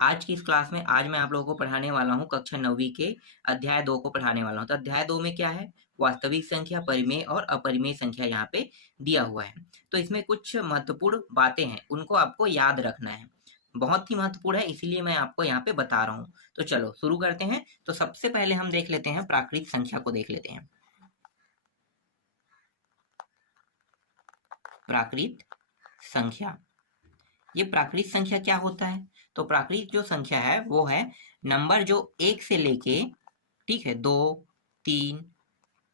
आज की इस क्लास में आज मैं आप लोगों को पढ़ाने वाला हूँ कक्षा 9वीं के अध्याय 2 को पढ़ाने वाला हूँ। तो अध्याय 2 में क्या है, वास्तविक संख्या, परिमेय और अपरिमेय संख्या यहाँ पे दिया हुआ है। तो इसमें कुछ महत्वपूर्ण बातें हैं, उनको आपको याद रखना है। बहुत ही महत्वपूर्ण है, इसीलिए मैं आपको यहाँ पे बता रहा हूँ। तो चलो शुरू करते हैं। तो सबसे पहले हम देख लेते हैं, प्राकृत संख्या को देख लेते हैं। प्राकृत संख्या, ये प्राकृत संख्या क्या होता है? तो प्राकृत जो संख्या है वो है नंबर जो 1 से लेके, ठीक है, 2, 3,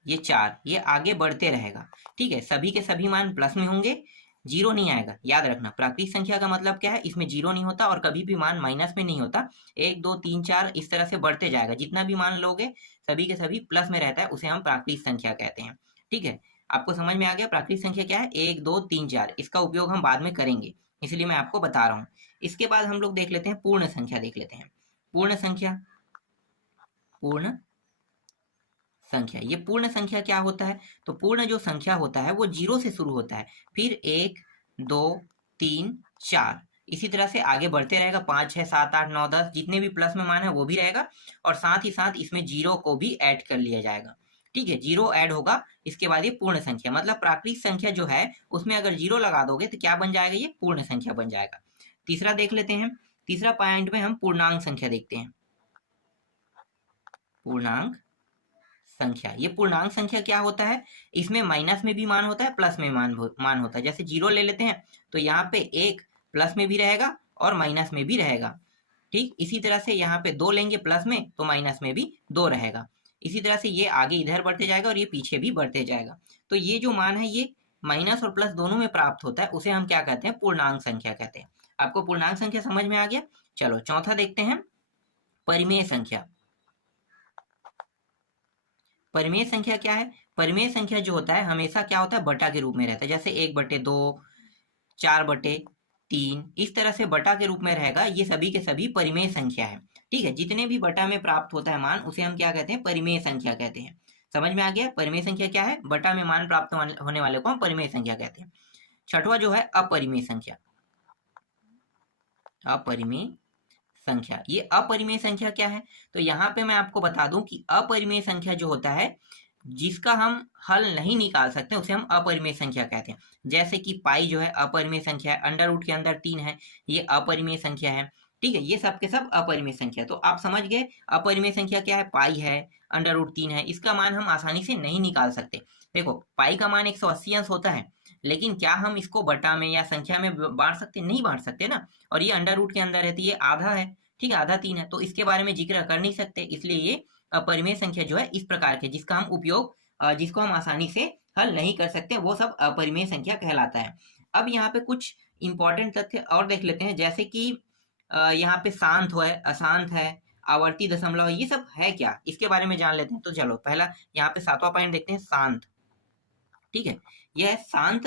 ये 4, ये आगे बढ़ते रहेगा। ठीक है, सभी के सभी मान प्लस में होंगे, जीरो नहीं आएगा। याद रखना, प्राकृत संख्या का मतलब क्या है, इसमें जीरो नहीं होता और कभी भी मान माइनस में नहीं होता। 1, 2, 3, 4 इस तरह से बढ़ते जाएगा। जितना भी मान लोगे सभी के सभी प्लस में रहता है, उसे हम प्राकृत संख्या कहते हैं। ठीक है, आपको समझ में आ गया प्राकृत संख्या क्या है? 1, 2, 3, 4, इसका उपयोग हम बाद में करेंगे, इसलिए मैं आपको बता रहा हूँ। इसके बाद हम लोग देख लेते हैं पूर्ण संख्या, देख लेते हैं पूर्ण संख्या। पूर्ण संख्या, ये पूर्ण संख्या क्या होता है? तो पूर्ण जो संख्या होता है वो जीरो से शुरू होता है, फिर 1, 2, 3, 4 इसी तरह से आगे बढ़ते रहेगा। 5, 6, 7, 8, 9, 10 जितने भी प्लस में मान है वो भी रहेगा, और साथ ही साथ इसमें जीरो को भी ऐड कर लिया जाएगा। ठीक है, जीरो ऐड होगा, इसके बाद ये पूर्ण संख्या, मतलब प्राकृत संख्या जो है उसमें अगर जीरो लगा दोगे तो क्या बन जाएगा? ये पूर्ण संख्या बन जाएगा। तीसरा देख लेते हैं। तीसरा पॉइंट में हम पूर्णांक संख्या देखते हैं। पूर्णांक संख्या, ये पूर्णांक संख्या क्या होता है? इसमें माइनस में भी मान होता है, प्लस में मान होता है। जैसे जीरो ले लेते हैं तो यहाँ पे 1 प्लस में भी रहेगा और माइनस में भी रहेगा। ठीक, इसी तरह से यहाँ पे 2 लेंगे प्लस में तो माइनस में भी 2 रहेगा। इसी तरह से ये आगे इधर बढ़ते जाएगा और ये पीछे भी बढ़ते जाएगा। तो ये जो मान है ये माइनस और प्लस दोनों में प्राप्त होता है, उसे हम क्या कहते हैं? पूर्णांक संख्या कहते हैं। आपको पूर्णांक संख्या समझ में आ गया? चलो चौथा देखते हैं, परिमेय संख्या। परिमेय संख्या क्या है? परिमेय संख्या जो होता है हमेशा क्या होता है? बटा के रूप में रहता है। जैसे 1/2, 4/3 इस तरह से बटा के रूप में रहेगा। ये सभी के सभी परिमेय संख्या है। ठीक है, जितने भी बटा में प्राप्त होता है मान उसे हम क्या कहते हैं? परिमेय संख्या कहते हैं। समझ में आ गया? परिमेय संख्या क्या है? बटा में मान प्राप्त होने वाले को हम परिमेय संख्या कहते हैं। छठवां जो है अपरिमेय संख्या। अपरिमेय संख्या, ये अपरिमेय संख्या क्या है? तो यहाँ पे मैं आपको बता दूं कि अपरिमेय संख्या जो होता है जिसका हम हल नहीं निकाल सकते उसे हम अपरिमेय संख्या कहते हैं। जैसे कि पाई जो है अपरिमेय संख्या है, अंडर रूट के अंदर 3 है, ये अपरिमेय संख्या है। ठीक है, ये सब के सब अपरिमेय संख्या। तो आप समझ गए अपरिमेय संख्या क्या है? पाई है, अंडर रूट 3 है, इसका मान हम आसानी से नहीं निकाल सकते। देखो पाई का मान 180 अंश होता है, लेकिन क्या हम इसको बटा में या संख्या में बांट सकते? नहीं बांट सकते ना। और ये अंडर रूट के अंदर है तो ये आधा है, ठीक है, आधा 3 है, तो इसके बारे में जिक्र कर नहीं सकते। इसलिए ये अपरिमेय संख्या जो है इस प्रकार के जिसका हम उपयोग जिसको हम आसानी से हल नहीं कर सकते, वो सब अपरिमेय संख्या कहलाता है। अब यहाँ पे कुछ इंपॉर्टेंट तथ्य और देख लेते हैं, जैसे कि यहाँ पे शांत है, अशांत है, आवर्ती दशमलव, ये सब है क्या, इसके बारे में जान लेते हैं। तो चलो पहला यहाँ पे 7वां पॉइंट देखते हैं, शांत। ठीक है, यह है शांत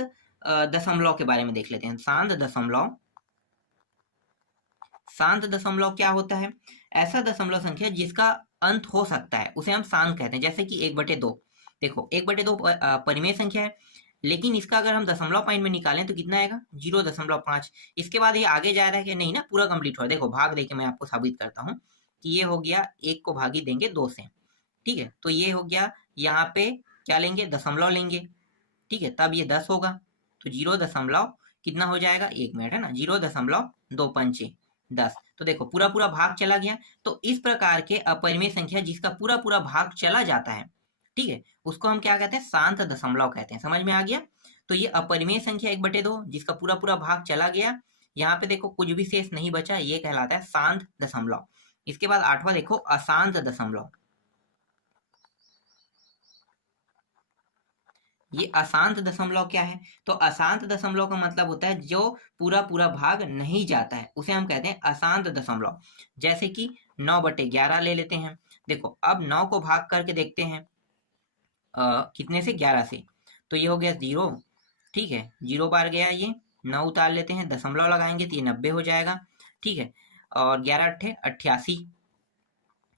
दशमलव के बारे में देख लेते हैं। शांत दशमलव, शांत दशमलव क्या होता है? ऐसा दशमलव संख्या जिसका अंत हो सकता है उसे हम शांत कहते हैं। जैसे कि 1/2, देखो 1/2 परिमेय संख्या है, लेकिन इसका अगर हम दशमलव पॉइंट में निकालें तो कितना आएगा? 0.5। इसके बाद ये आगे जा रहा है कि नहीं ना, पूरा कंप्लीट हो रहा है। देखो भाग देके मैं आपको साबित करता हूँ कि ये हो गया, 1 को भागी देंगे 2 से। ठीक है, तो ये हो गया, यहाँ पे क्या लेंगे? दशमलव लेंगे। ठीक है, तब ये 10 होगा, तो 0. कितना हो जाएगा? 1 मिनट है ना, 0.2 10। तो देखो पूरा पूरा भाग चला गया। तो इस प्रकार के अपरिमेय संख्या जिसका पूरा पूरा भाग चला जाता है, ठीक है, उसको हम क्या कहते हैं? शांत दशमलव कहते हैं। समझ में आ गया? तो ये अपरिमेय संख्या 1/2 जिसका पूरा पूरा भाग चला गया, यहाँ पे देखो कुछ भी शेष नहीं बचा, ये कहलाता है शांत दशमलव। इसके बाद 8वां देखो, अशांत दशमलव। ये अशांत दशमलव क्या है? तो अशांत दशमलव का मतलब होता है जो पूरा पूरा भाग नहीं जाता है, उसे हम कहते हैं अशांत दशमलव। जैसे कि 9/11 ले लेते हैं। देखो अब 9 को भाग करके देखते हैं कितने से? 11 से, तो ये हो गया 0। ठीक है, 0 बार गया, ये 9 उतार लेते हैं, दशमलव लगाएंगे तो ये 90 हो जाएगा। ठीक है, और 11 अट्ठे 88,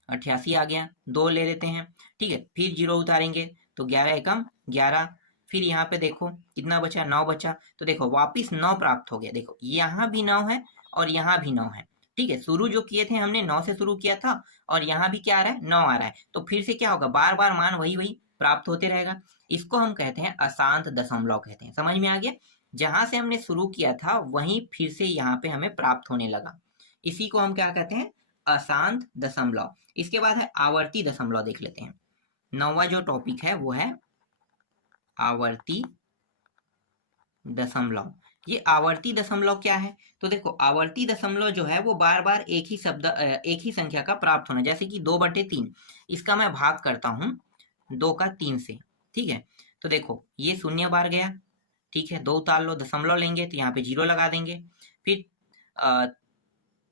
88 आ गया। 2 ले लेते हैं, ठीक है, फिर 0 उतारेंगे तो 11 एकम 11। फिर यहाँ पे देखो कितना बचा? 9 बचा। तो देखो वापिस 9 प्राप्त हो गया। देखो यहाँ भी 9 है और यहाँ भी 9 है, ठीक है, शुरू जो किए थे हमने 9 से शुरू किया था और यहाँ भी क्या आ रहा है, 9 आ रहा है, तो फिर से क्या होगा, बार बार मान वही वही प्राप्त होते रहेगा। इसको हम कहते हैं अशांत दशमलव कहते हैं। समझ में आ गया, जहां से हमने शुरू किया था वहीं फिर से यहाँ पे हमें प्राप्त होने लगा, इसी को हम क्या कहते हैं, अशांत दशमलव। इसके बाद है आवर्ती दशमलव, देख लेते हैं। 9वां जो टॉपिक है वो है आवर्ती दशमलव। ये आवर्ती दशमलव क्या है, तो देखो आवर्ती दशमलव जो है वो बार बार एक ही शब्द एक ही संख्या का प्राप्त होना, जैसे कि 2/3, इसका मैं भाग करता हूँ 2 का 3 से, ठीक है। तो देखो ये 0 बार गया, ठीक है, 2 उतार लो, दशमलव लेंगे तो यहाँ पे 0 लगा देंगे, फिर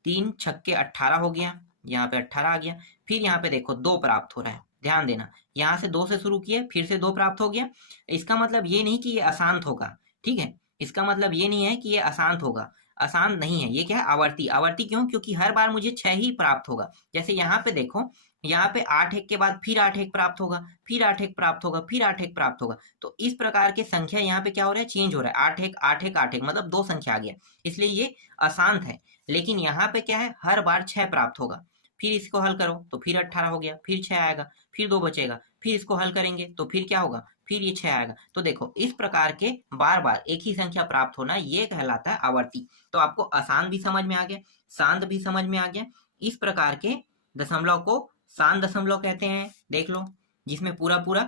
3 छक्के 18 हो गया, यहाँ पे 18 आ गया, फिर यहाँ पे देखो 2 प्राप्त हो रहा है, ध्यान देना, यहाँ से 2 से शुरू किए, फिर से 2 प्राप्त हो गया। इसका मतलब ये नहीं कि ये अशांत होगा, ठीक है, इसका मतलब ये नहीं है कि ये अशांत होगा, अशांत नहीं है, ये क्या है, आवर्ती। आवर्ती क्यों, क्योंकि हर बार मुझे 6 ही प्राप्त होगा। जैसे यहाँ पे देखो, यहाँ पे 8 एक के बाद फिर 8 एक प्राप्त होगा, फिर 8 एक प्राप्त होगा, फिर 8 एक प्राप्त होगा, तो इस प्रकार के संख्या यहाँ पे क्या हो रहा है, चेंज हो रहा है, 8 एक 8 एक 8 एक, मतलब 2 संख्या आ गया, इसलिए ये अशांत है। लेकिन यहाँ पे क्या है, हर बार 6 प्राप्त होगा, फिर इसको हल करो तो फिर 18 हो गया, फिर 6 आएगा, फिर 2 बचेगा, फिर इसको हल करेंगे तो फिर क्या होगा, फिर ये 6 आएगा। तो देखो इस प्रकार के बार बार एक ही संख्या प्राप्त होना, ये कहलाता है आवर्ती। तो आपको आसान भी समझ में आ गया, शांत भी समझ में आ गया। इस प्रकार के दशमलव को शांत दशमलव कहते हैं, देख लो, जिसमें पूरा पूरा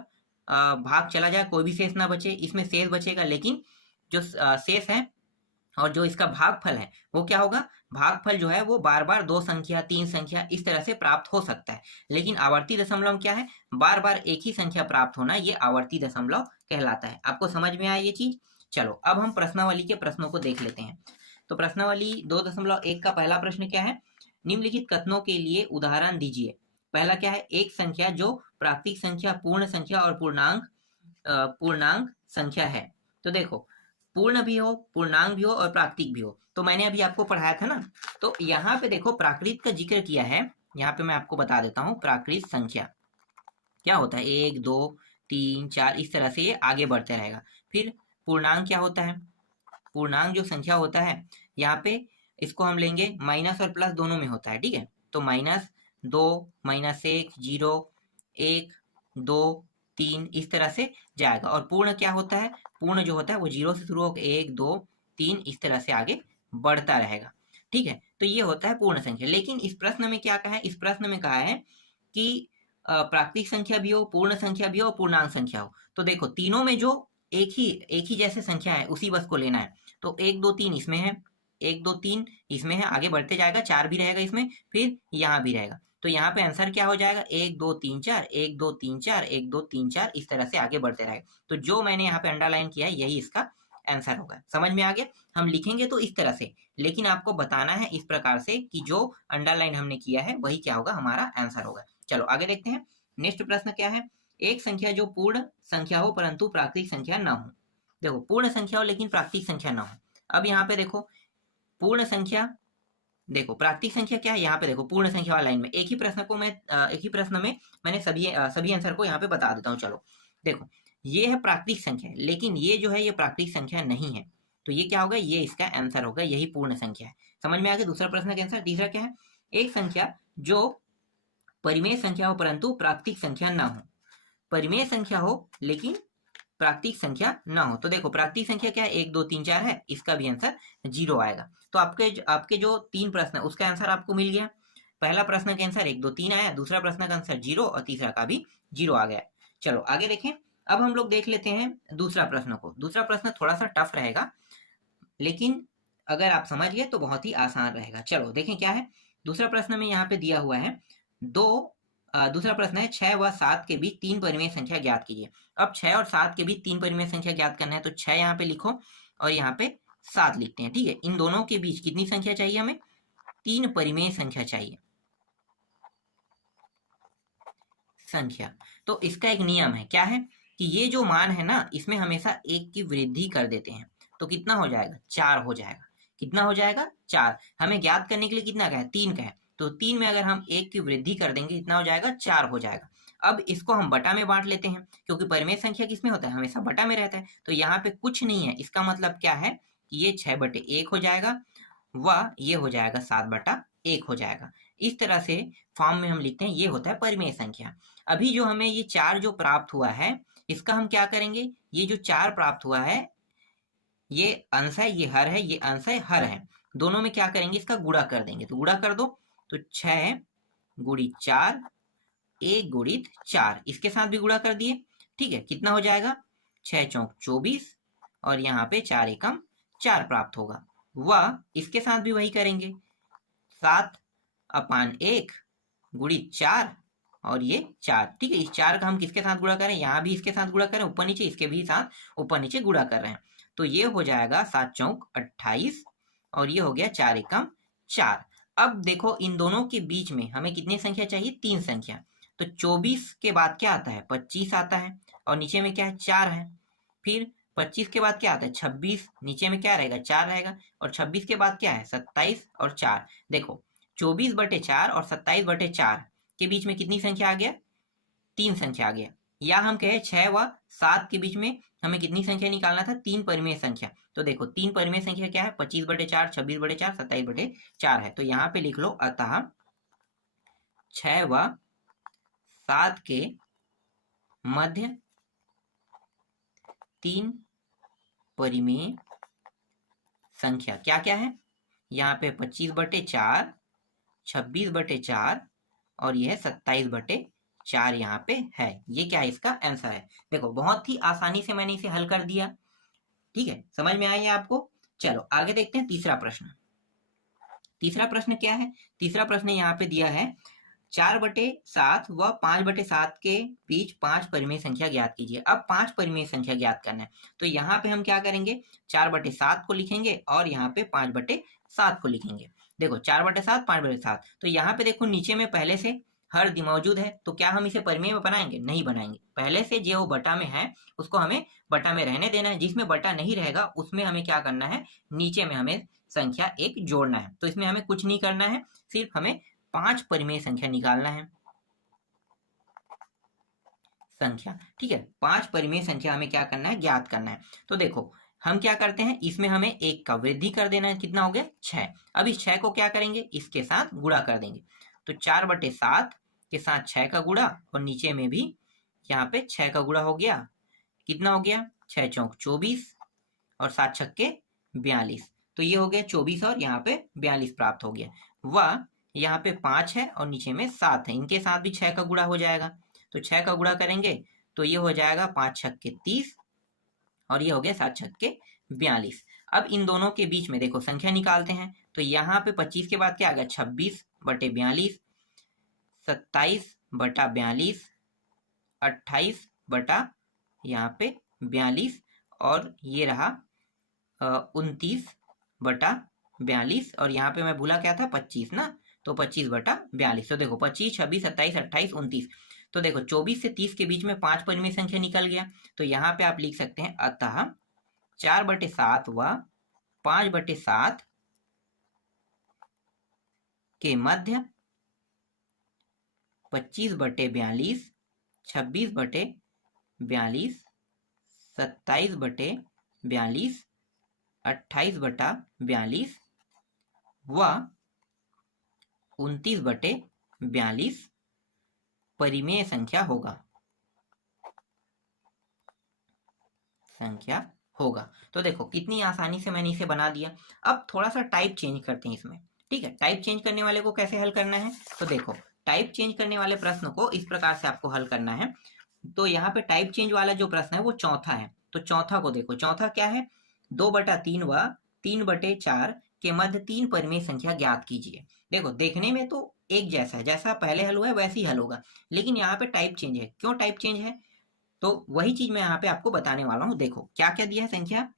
भाग चला जाए, कोई भी शेष ना बचे, इसमें शेष बचेगा, लेकिन जो शेष है और जो इसका भागफल है वो क्या होगा, भागफल जो है वो बार बार 2 संख्या 3 संख्या इस तरह से प्राप्त हो सकता है। लेकिन आवर्ती दशमलव क्या है, बार बार एक ही संख्या प्राप्त होना, ये आवर्ती दशमलव कहलाता है। आपको समझ में आया ये चीज। चलो अब हम प्रश्नावली के प्रश्नों को देख लेते हैं। तो प्रश्नावली 2.1 का पहला प्रश्न क्या है, निम्नलिखित कथनों के लिए उदाहरण दीजिए। पहला क्या है, एक संख्या जो प्राकृतिक संख्या, पूर्ण संख्या और पूर्णांक संख्या है। तो देखो पूर्ण भी हो, पूर्णांक भी हो और प्राकृतिक भी हो, तो मैंने अभी आपको पढ़ाया था ना, तो यहाँ पे देखो प्राकृत का जिक्र किया है, यहाँ पे मैं आपको बता देता हूँ प्राकृत संख्या क्या होता है, 1 2 3 4 इस तरह से ये आगे बढ़ते रहेगा। फिर पूर्णांक क्या होता है, पूर्णांक जो संख्या होता है, यहाँ पे इसको हम लेंगे माइनस और प्लस दोनों में होता है, ठीक है, तो -2 -1 0 1 2 3 इस तरह से जाएगा। और पूर्ण क्या होता है, पूर्ण जो होता है वो 0 से शुरू होकर 1 2 3 इस तरह से आगे बढ़ता रहेगा, ठीक है। तो ये होता है पूर्ण संख्या। लेकिन इस प्रश्न में क्या कहा है, इस प्रश्न में कहा है कि प्राकृतिक संख्या भी हो, पूर्ण संख्या भी हो और पूर्णांक संख्या हो। तो देखो तीनों में जो एक ही जैसे संख्या है उसी बस को लेना है। तो 1 2 3 इसमें है, 1 2 3 इसमें है, आगे बढ़ते जाएगा, 4 भी रहेगा इसमें, फिर यहाँ भी रहेगा। तो यहाँ पे आंसर क्या हो जाएगा, 1 2 3 4 1 2 3 4 1 2 3 4 इस तरह से आगे बढ़ते रहेगा। तो जो मैंने यहाँ पे अंडरलाइन किया है यही इसका आंसर होगा। समझ में आ गया। हम लिखेंगे तो इस तरह से, लेकिन आपको बताना है इस प्रकार से कि जो अंडरलाइन हमने किया है वही क्या होगा, हमारा आंसर होगा। चलो आगे देखते हैं। नेक्स्ट प्रश्न क्या है, एक संख्या जो पूर्ण संख्या हो परंतु प्राकृतिक संख्या ना हो। देखो पूर्ण संख्या हो लेकिन प्राकृतिक संख्या ना हो। अब यहाँ पे देखो पूर्ण संख्या, देखो प्राकृतिक संख्या क्या है, यहाँ पे देखो पूर्ण संख्या वाला लाइन में एक ही प्रश्न में मैंने सभी आंसर को यहाँ पे बता देता हूँ। चलो देखो ये है प्राकृतिक संख्या, लेकिन ये जो है ये प्राकृतिक संख्या नहीं है, तो ये क्या होगा, ये इसका आंसर होगा, यही पूर्ण संख्या है। समझ में आ गया दूसरा प्रश्न का आंसर। तीसरा क्या है, एक संख्या जो परिमेय संख्या हो परंतु प्राकृतिक संख्या ना हो। परिमेय संख्या हो लेकिन प्राकृतिक संख्या ना हो। तो देखो प्राकृतिक संख्या क्या है, 1 2 3 4 है, इसका भी आंसर 0 आएगा। तो आपके जो 3 प्रश्न है उसका आंसर आपको मिल गया। पहला प्रश्न का आंसर 1 2 3 आया, दूसरा प्रश्न का आंसर 0 और तीसरा का भी 0 आ गया। चलो आगे देखें। अब हम लोग देख लेते हैं दूसरा प्रश्न को। दूसरा प्रश्न थोड़ा सा टफ रहेगा, लेकिन अगर आप समझ गए तो बहुत ही आसान रहेगा। चलो देखें क्या है दूसरा प्रश्न में, यहाँ पे दिया हुआ है दूसरा प्रश्न है 6 व 7 के बीच 3 परिमेय संख्या ज्ञात कीजिए। अब 6 और 7 के बीच 3 परिमेय संख्या ज्ञात करना है, तो 6 यहाँ पे लिखो और यहाँ पे 7 लिखते हैं, ठीक है। इन दोनों के बीच कितनी संख्या चाहिए हमें, 3 परिमेय संख्या चाहिए संख्या। तो इसका एक नियम है, क्या है कि ये जो मान है ना, इसमें हमेशा 1 की वृद्धि कर देते हैं, तो कितना हो जाएगा, 4 हो जाएगा। कितना हो जाएगा, 4। हमें ज्ञात करने के लिए कितना का है, 3 का है, तो 3 में अगर हम 1 की वृद्धि कर देंगे कितना हो जाएगा, 4 हो जाएगा। अब इसको हम बटा में बांट लेते हैं, क्योंकि परिमेय संख्या किसमें होता है, हमेशा बटा में रहता है। तो यहाँ पे कुछ नहीं है, इसका मतलब क्या है कि ये 6/1 हो जाएगा व ये हो जाएगा 7/1 हो जाएगा। इस तरह से फॉर्म में हम लिखते हैं, ये होता है परिमेय संख्या। अभी जो हमें ये 4 जो प्राप्त हुआ है, इसका हम क्या करेंगे, ये जो 4 प्राप्त हुआ है, ये अंश है, ये हर है, ये अंश है, हर है, दोनों में क्या करेंगे, इसका गुणा कर देंगे। तो गुणा कर दो, तो 6 गुणित 4 1 गुणित 4, इसके साथ भी गुणा कर दिए। ठीक है, कितना हो जाएगा, 6 चौक 24 और यहाँ पे 4 एकम 4 प्राप्त होगा। वह इसके साथ भी वही करेंगे, 7/1 गुणित 4 और ये 4। ठीक है, इस 4 का हम किसके साथ गुणा करें, यहाँ भी इसके साथ गुणा करें, ऊपर नीचे इसके भी साथ ऊपर नीचे गुणा कर रहे हैं। तो ये हो जाएगा 7 चौक 28 और ये हो गया 4 एकम 4। अब देखो इन दोनों के बीच में हमें कितनी संख्या चाहिए, 3 संख्या। तो 24 के बाद क्या आता है, 25 आता है और नीचे में क्या है, 4 है। फिर 25 के बाद क्या आता है, 26, नीचे में क्या रहेगा, 4 रहेगा। और 26 के बाद क्या है, 27 और 4। देखो 24/4 और 27/4 के बीच में कितनी संख्या आ गया, 3 संख्या आ गया। या हम कहे 6 व 7 के बीच में हमें कितनी संख्या निकालना था, 3 परिमेय संख्या। तो देखो 3 परिमेय संख्या क्या है, 25/4, 26/4, 27/4 है। तो यहाँ पे लिख लो, अतः 6 व 7 के मध्य 3 परिमेय संख्या क्या क्या है, यहाँ पे 25/4, 26/4 और यह 27/4 यहाँ पे है। ये क्या है, इसका आंसर है। देखो बहुत ही आसानी से मैंने इसे हल कर दिया। ठीक है, समझ में आई है आपको। चलो आगे देखते हैं तीसरा प्रश्न। तीसरा प्रश्न क्या है, तीसरा प्रश्न यहाँ पे दिया है, 4/7 व 5/7 के बीच 5 परिमेय संख्या ज्ञात कीजिए। अब 5 परिमेय संख्या ज्ञात करना है, तो यहाँ पे हम क्या करेंगे, 4/7 को लिखेंगे और यहाँ पे 5/7 को लिखेंगे। देखो 4/7, 5/7, तो यहाँ पे देखो नीचे में पहले से हर मौजूद है, तो क्या हम इसे परिमेय में बनाएंगे, नहीं बनाएंगे। पहले से जो बटा में है उसको हमें बटा में रहने देना है, जिसमें बटा नहीं रहेगा उसमें हमें क्या करना है, नीचे में हमें संख्या 1 जोड़ना है। तो इसमें हमें कुछ नहीं करना है, सिर्फ हमें 5 परिमेय संख्या निकालना है। संख्या, ठीक है, 5 परिमेय संख्या हमें क्या करना है, ज्ञात करना है। तो देखो हम क्या करते हैं, इसमें हमें 1 का वृद्धि कर देना है, कितना हो गया, 6। अब इस 6 को क्या करेंगे, इसके साथ गुणा कर देंगे। तो 4/7 के साथ 6 का गुणा और नीचे में भी यहाँ पे 6 का गुणा हो गया, कितना हो गया, 6 चौक 24 और 7 छक्के 42। तो ये हो गया 24 और यहाँ पे 42 प्राप्त हो गया। वह यहाँ पे 5 है और नीचे में 7 है, इनके साथ भी 6 का गुणा हो जाएगा। तो 6 का गुणा करेंगे तो ये हो जाएगा 5 छक्के 30 और ये हो गया 7 छक्के 42। अब इन दोनों के बीच में देखो संख्या निकालते हैं, तो यहाँ पे 25 के बाद क्या आ गया, 26/42, 27/42, 28 बटा यहाँ पे 42 और ये रहा 29/42 और यहाँ पे मैं भूला क्या था, 25 ना, तो 25/42। तो देखो 25, 26, 27, 28, 29। तो देखो 24 से 30 के बीच में 5 परिमेय संख्या निकल गया। तो यहाँ पे आप लिख सकते हैं, अतः 4/7 व 5/7 के मध्य 25/42, 26/42, 27/42, 28/42 व 29/42 परिमेय संख्या होगा, संख्या होगा। तो देखो कितनी आसानी से मैंने इसे बना दिया। अब थोड़ा सा टाइप चेंज करते हैं इसमें। ठीक है, टाइप चेंज करने वाले को कैसे हल करना है, तो देखो टाइप चेंज करने वाले प्रश्न को इस प्रकार से आपको हल करना है। तो यहाँ पे टाइप चेंज वाला जो प्रश्न है वो चौथा है। तो चौथा को देखो, चौथा क्या है, 2/3 व 3/4 के मध्य 3 परिमेय संख्या ज्ञात कीजिए। देखो देखने में तो एक जैसा है, जैसा पहले हल हुआ है वैसे ही हल होगा, लेकिन यहाँ पे टाइप चेंज है। क्यों टाइप चेंज है, तो वही चीज मैं यहाँ पे आपको बताने वाला हूँ। देखो क्या क्या दिया है संख्या।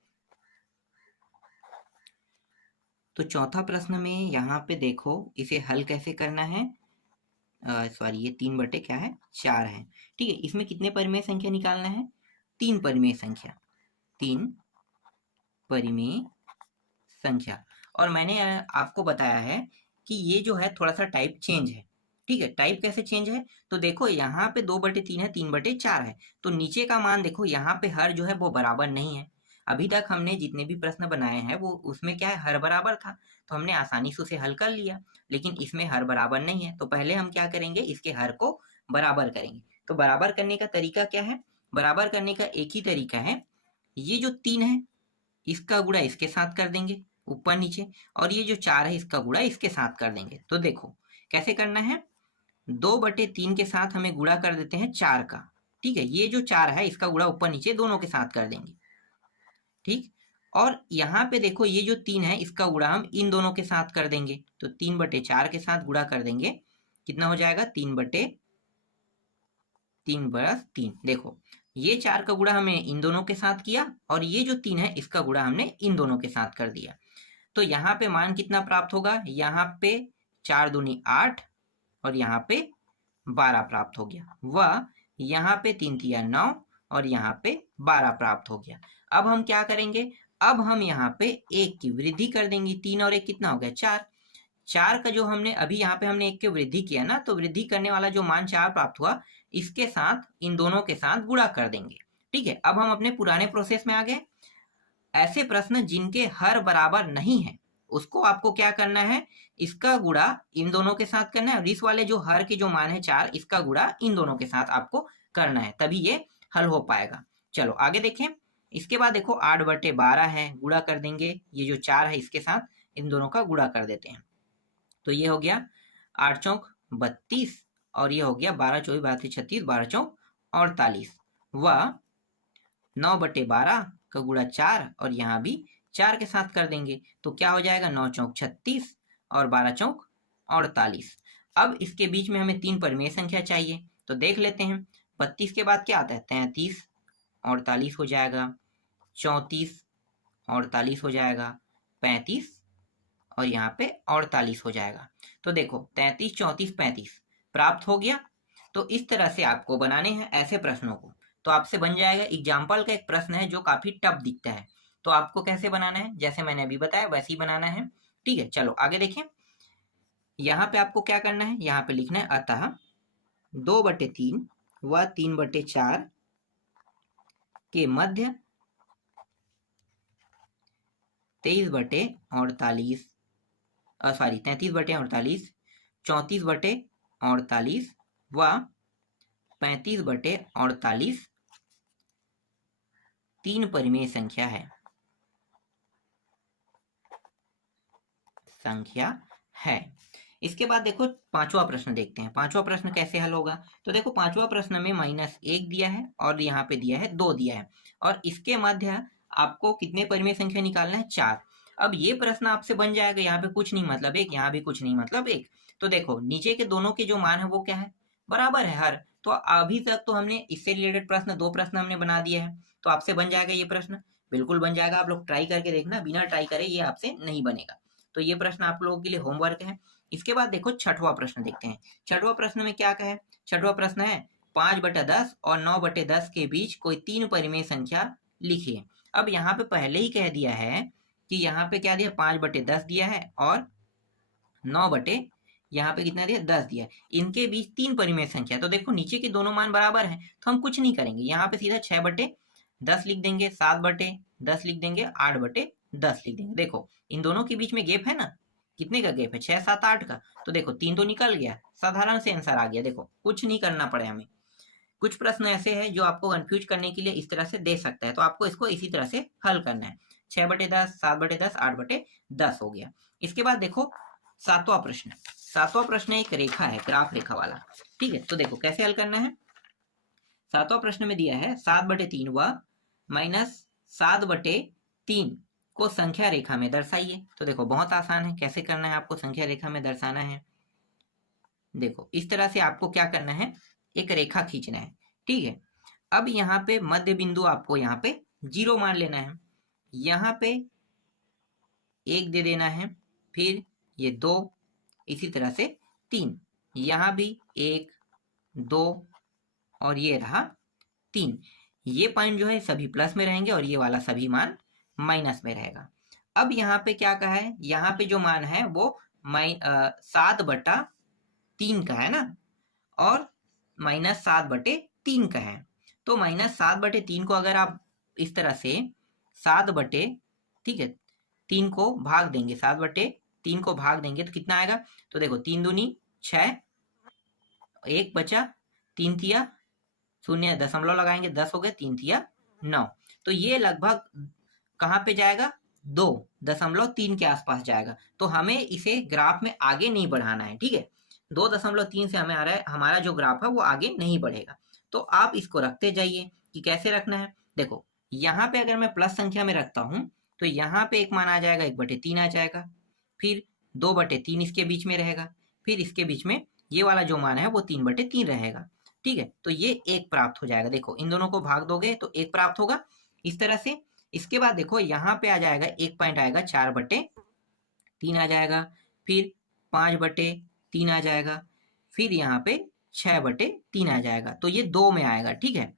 तो चौथा प्रश्न में यहाँ पे देखो इसे हल कैसे करना है, सॉरी ये 3/4 है। ठीक है, इसमें कितने परिमेय संख्या निकालना है, 3 परिमेय संख्या, 3 परिमेय संख्या। और मैंने आपको बताया है कि ये जो है थोड़ा सा टाइप चेंज है। ठीक है, टाइप कैसे चेंज है, तो देखो यहाँ पे 2/3 है, 3/4 है, तो नीचे का मान देखो यहाँ पे हर जो है वो बराबर नहीं है। अभी तक हमने जितने भी प्रश्न बनाए हैं वो उसमें क्या है, हर बराबर था, तो हमने आसानी से उसे हल कर लिया। लेकिन इसमें हर बराबर नहीं है, तो पहले हम क्या करेंगे, इसके हर को बराबर करेंगे। तो बराबर करने का तरीका क्या है, बराबर करने का एक ही तरीका है, ये जो 3 है इसका गुणा इसके साथ कर देंगे ऊपर नीचे, और ये जो 4 है इसका गुणा इसके साथ कर देंगे। तो देखो कैसे करना है, 2/3 के साथ हमें गुणा कर देते हैं 4 का, ठीक है। ये जो 4 है इसका गुणा ऊपर नीचे दोनों के साथ कर देंगे, ठीक। और यहाँ पे देखो ये जो 3 है इसका गुणा हम इन दोनों के साथ कर देंगे, तो 3/4 के साथ गुणा कर देंगे, कितना हो जाएगा, 3/3। देखो ये 4 का गुणा हमने इन दोनों के साथ किया, और ये जो 3 है इसका गुणा हमने इन दोनों के साथ कर दिया। तो यहाँ पे मान कितना प्राप्त होगा, यहाँ पे 4 दूनी 8 और यहाँ पे 12 प्राप्त हो गया, वह यहाँ पे 3 तिया 9 और यहाँ पे 12 प्राप्त हो गया। अब हम क्या करेंगे, अब हम यहाँ पे 1 की वृद्धि कर देंगे, 3 और 1 कितना हो गया, 4। 4 का जो हमने अभी यहाँ पे हमने 1 की वृद्धि किया ना, तो वृद्धि करने वाला जो मान 4 प्राप्त हुआ इसके साथ इन दोनों के साथ गुणा कर देंगे, ठीक है। अब हम अपने पुराने प्रोसेस में आ गए। ऐसे प्रश्न जिनके हर बराबर नहीं है उसको आपको क्या करना है, इसका गुणा इन दोनों के साथ करना है, और इस वाले जो हर के जो मान है 4 इसका गुणा इन दोनों के साथ आपको करना है, तभी ये हल हो पाएगा। चलो आगे देखें। इसके बाद देखो 8/12 है, गुणा कर देंगे, ये जो 4 है इसके साथ इन दोनों का गुणा कर देते हैं, तो ये हो गया 8 चौक 32 और ये हो गया 12 24 32 36 12 चौक 48, व 9/12 का गुणा 4 और यहाँ भी 4 के साथ कर देंगे, तो क्या हो जाएगा, 9 चौक 36 और 12 चौक 48। अब इसके बीच में हमें 3 परिमेय संख्या चाहिए, तो देख लेते हैं। 32 के बाद क्या आता है, 33, 48 हो जाएगा, 34, 48 हो जाएगा, 35 और यहाँ पे 48 हो जाएगा। तो देखो 33 34 35 प्राप्त हो गया। तो इस तरह से आपको बनाने हैं ऐसे प्रश्नों को। तो आपसे बन जाएगा, एग्जाम्पल का एक प्रश्न है जो काफी टफ दिखता है, तो आपको कैसे बनाना है, जैसे मैंने अभी बताया वैसे ही बनाना है, ठीक है। चलो आगे देखें। यहाँ पे आपको क्या करना है, यहाँ पे लिखना है अतः 2/3 व 3/4 के मध्य 33/48 34/48 व 35/48 3 परिमेय संख्या है। इसके बाद देखो पांचवा प्रश्न देखते हैं, पांचवा प्रश्न कैसे हल होगा। तो देखो पांचवा प्रश्न में -1 दिया है और यहाँ पे दिया है 2 दिया है, और इसके मध्य आपको कितने परिमेय संख्या निकालना है, 4। अब ये प्रश्न आपसे बन जाएगा, यहाँ पे कुछ नहीं मतलब 1, यहाँ भी कुछ नहीं मतलब 1। तो देखो नीचे के दोनों के जो मान है वो क्या है, बराबर है हर। तो अभी तक तो हमने इससे रिलेटेड प्रश्न 2 प्रश्न हमने बना दिए हैं, तो आपसे बन जाएगा ये प्रश्न, बिल्कुल बन जाएगा। आप लोग ट्राई करके देखना, बिना ट्राई करे ये आपसे नहीं बनेगा। तो ये प्रश्न आप लोगों के लिए होमवर्क है। इसके बाद देखो छठवां प्रश्न देखते हैं। छठवां प्रश्न में क्या कहे, छठवां प्रश्न है 5/10 और 9/10 के बीच कोई 3 परिमेय संख्या लिखिए। अब यहाँ पे पहले ही कह दिया है कि यहाँ पे क्या दिया, 5/10 दिया है और 9 यहाँ पे कितना दिया, 10 दिया है, इनके बीच 3 परिमेय संख्या। तो देखो नीचे के दोनों मान बराबर हैं, तो हम कुछ नहीं करेंगे, यहाँ पे सीधा 6/10 लिख देंगे, 7/10 लिख देंगे, 8/10 लिख देंगे। देखो इन दोनों के बीच में गैप है ना, कितने का गैप है, 6 7 8 का। तो देखो 3 तो निकल गया, साधारण से आंसर आ गया। देखो कुछ नहीं करना पड़े हमें। कुछ प्रश्न ऐसे हैं जो आपको कंफ्यूज करने के लिए इस तरह से दे सकता है, तो आपको इसको इसी तरह से हल करना है। 6/10 7/10 8/10 हो गया। इसके बाद देखो सातवां प्रश्न। सातवां प्रश्न एक रेखा है, ग्राफ रेखा वाला, ठीक है। तो देखो कैसे हल करना है। सातवां प्रश्न में दिया है 7/3 व -7/3 को संख्या रेखा में दर्शाइए। तो देखो बहुत आसान है, कैसे करना है आपको संख्या रेखा में दर्शाना है। देखो इस तरह से आपको क्या करना है, एक रेखा खींचना है, ठीक है। अब यहाँ पे मध्य बिंदु आपको यहाँ पे 0 मान लेना है, यहाँ पे 1 दे देना है, फिर ये 2, इसी तरह से 3, यहाँ भी 1 2 और ये रहा 3। ये पॉइंट जो है सभी प्लस में रहेंगे और ये वाला सभी मान माइनस में रहेगा। अब यहाँ पे क्या कहा है, यहाँ पे जो मान है वो 7/3 का है ना, और -7/3 का है। तो -7/3 को अगर आप इस तरह से 7 बटे, ठीक है, 3 को भाग देंगे, 7 बटे 3 को भाग देंगे तो कितना आएगा? तो देखो 3 दूनी 6, 1 बचा, 3 तिया 0, दशमलव लगाएंगे 10 हो गए, 3 तिया 9। तो ये लगभग कहाँ पे जाएगा? 2.3 के आसपास जाएगा। तो हमें इसे ग्राफ में आगे नहीं बढ़ाना है, ठीक है। 2.3 से हमें आ रहा है, हमारा जो ग्राफ है वो आगे नहीं बढ़ेगा। तो आप इसको रखते जाइए कि कैसे रखना है। देखो यहाँ पे अगर मैं प्लस संख्या में रखता हूँ तो यहाँ पे एक मान आ जाएगा 1/3 आ जाएगा, फिर 2/3 इसके बीच में रहेगा, फिर इसके बीच में ये वाला जो मान है वो 3/3 रहेगा, ठीक है। तो ये 1 प्राप्त हो जाएगा। देखो इन दोनों को भाग दोगे तो 1 प्राप्त होगा इस तरह से। इसके बाद देखो यहाँ पे आ जाएगा 1 पॉइंट आएगा 4/3 आ जाएगा, फिर 5/3 आ जाएगा, फिर यहाँ पे 6/3 आ जाएगा। तो ये 2 में आएगा, ठीक है।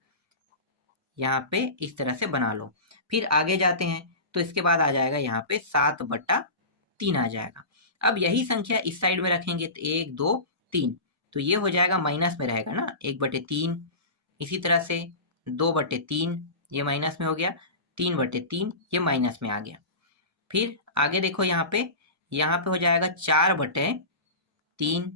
यहाँ पे इस तरह से बना लो। फिर आगे जाते हैं तो इसके बाद आ जाएगा यहाँ पे 7/3 आ जाएगा। अब यही संख्या इस साइड में रखेंगे तो 1 2 3, तो ये हो जाएगा माइनस में रहेगा ना, 1/3। इसी तरह से 2/3 ये माइनस में हो गया, 3/3 ये माइनस में आ गया। फिर आगे देखो यहाँ पे हो जाएगा 4/3,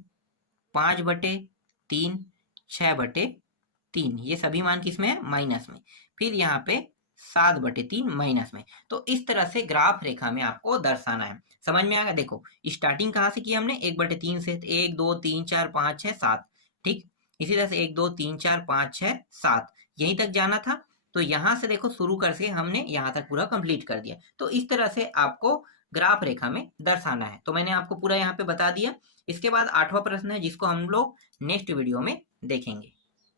5/3, 6/3, ये सभी मान किस में है? माइनस में। फिर यहाँ पे 7/3 माइनस में। तो इस तरह से ग्राफ रेखा में आपको दर्शाना है। समझ में आएगा? देखो स्टार्टिंग कहाँ से की हमने? 1/3 से, 1 2 3 4 5 6 7, ठीक। इसी तरह से 1 2 3 4 5 6 7 यहीं तक जाना था। तो यहाँ से देखो शुरू कर से हमने यहाँ तक पूरा कंप्लीट कर दिया। तो इस तरह से आपको ग्राफ रेखा में दर्शाना है। तो मैंने आपको पूरा यहाँ पे बता दिया। इसके बाद 8वां प्रश्न है जिसको हम लोग नेक्स्ट वीडियो में देखेंगे।